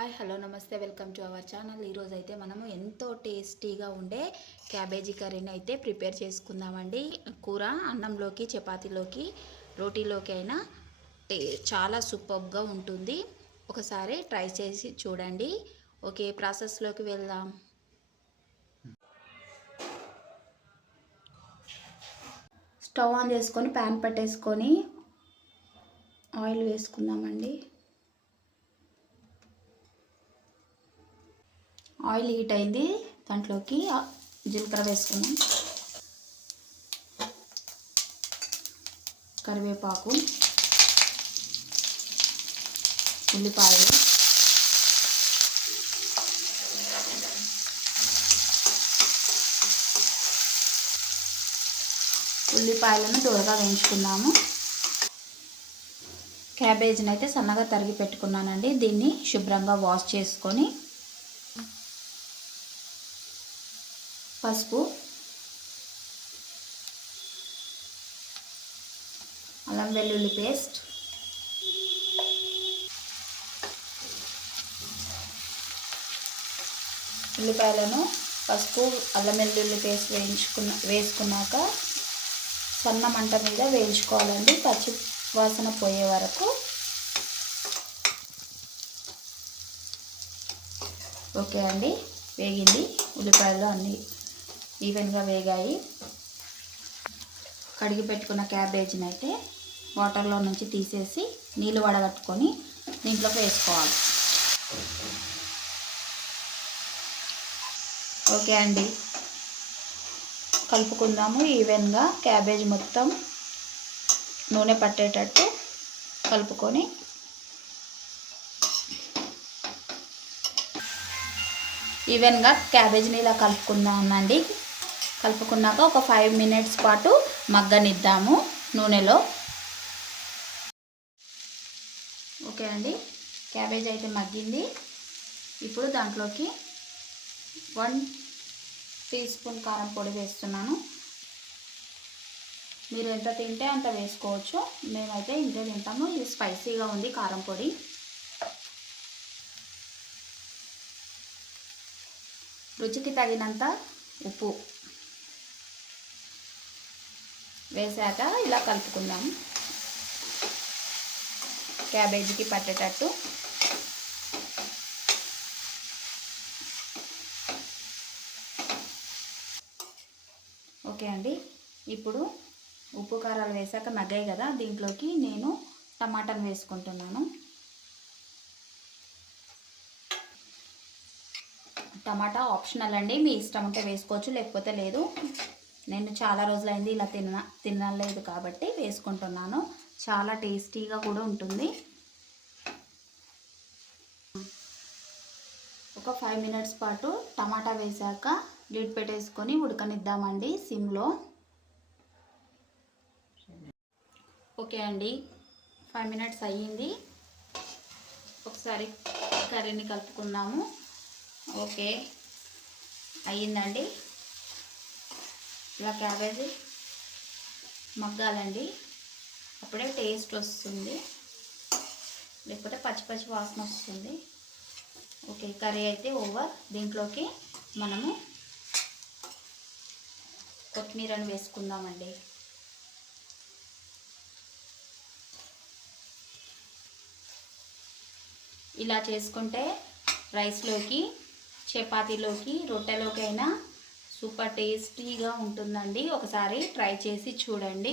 Hi hello నమస్తే welcome to our channel. ఈరోజు అయితే మనము ఎంతో టేస్టీగా ఉండే క్యాబేజీ కర్రీని అయితే ప్రిపేర్ చేసుకుందామండి. కూర అన్నంలోకి, చపాతీలోకి, రోటీలోకి అయినా చాలా సూపర్గా ఉంటుంది. ఒకసారి ట్రై చేసి చూడండి. ఓకే, ప్రాసెస్లోకి వెళ్దాం. స్టవ్ ఆన్ చేసుకొని ప్యాన్ పెట్టేసుకొని ఆయిల్ వేసుకుందామండి. ఆయిల్ హీట్ అయింది, దాంట్లోకి జీలకర్ర వేసుకున్నాం, కరివేపాకు, ఉల్లిపాయలు, ఉల్లిపాయలను దూరగా వేయించుకున్నాము. క్యాబేజీని అయితే సన్నగా తరిగి పెట్టుకున్నానండి. దీన్ని శుభ్రంగా వాష్ చేసుకొని పసుపు, అల్లం వెల్లుల్లి పేస్ట్, ఉల్లిపాయలను పసుపు అల్లం వెల్లుల్లి పేస్ట్ వేసుకున్నాక సన్న మంట మీద వేయించుకోవాలండి, పచ్చి వాసన పోయే వరకు. ఓకే అండి, వేగింది. ఉల్లిపాయలు అన్నీ ఈవెన్గా వేగాయి. కడిగి పెట్టుకున్న క్యాబేజీని అయితే వాటర్లో నుంచి తీసేసి నీళ్ళు వడగట్టుకొని దీంట్లోకి వేసుకోవాలి. ఓకే అండి, కలుపుకుందాము ఈవెన్గా. క్యాబేజ్ మొత్తం నూనె పట్టేటట్టు కలుపుకొని ఈవెన్గా క్యాబేజీని ఇలా కలుపుకుందామండి. కలుపుకున్నాక ఒక 5 మినిట్స్ పాటు మగ్గనిద్దాము నూనెలో. ఓకే అండి, క్యాబేజ్ అయితే మగ్గింది. ఇప్పుడు దాంట్లోకి 1 టీ స్పూన్ కారం పొడి వేస్తున్నాను. మీరు ఎంత తింటే అంత వేసుకోవచ్చు. మేమైతే ఇంతే తింటాము. ఇది స్పైసీగా ఉంది కారం పొడి. రుచికి తగినంత ఉప్పు వేసాక ఇలా కలుపుకుందాం, క్యాబేజీకి పట్టేటట్టు. ఓకే అండి, ఇప్పుడు ఉప్పు కారాలు వేసాక మగ్గాయి కదా, దీంట్లోకి నేను టమాటాను వేసుకుంటున్నాను. టమాటా ఆప్షనల్ అండి, మీ ఇష్టం ఉంటే వేసుకోవచ్చు, లేకపోతే లేదు. నేను చాలా రోజులైంది ఇలా తినలేదు కాబట్టి వేసుకుంటున్నాను. చాలా టేస్టీగా కూడా ఉంటుంది. ఒక 5 మినిట్స్ పాటు టమాటా వేసాక లిడ్ పెట్టేసుకొని ఉడకనిద్దామండి సిమ్లో. ఓకే అండి, 5 మినిట్స్ అయ్యింది. ఒకసారి కర్రీని కలుపుకుందాము. ఓకే అయ్యిందండి. ఇలా క్యాబేజీ మగ్గాలండి, అప్పుడే టేస్ట్ వస్తుంది, లేకపోతే పచ్చి పచ్చి వాసన వస్తుంది. ఓకే, కర్రీ అయితే ఓవర్. దీంట్లోకి మనము కొత్తిమీరను వేసుకుందామండి. ఇలా చేసుకుంటే రైస్లోకి, చపాతీలోకి, రొట్టెలోకైనా సూపర్ టేస్టీగా ఉంటుందండి. ఒకసారి ట్రై చేసి చూడండి.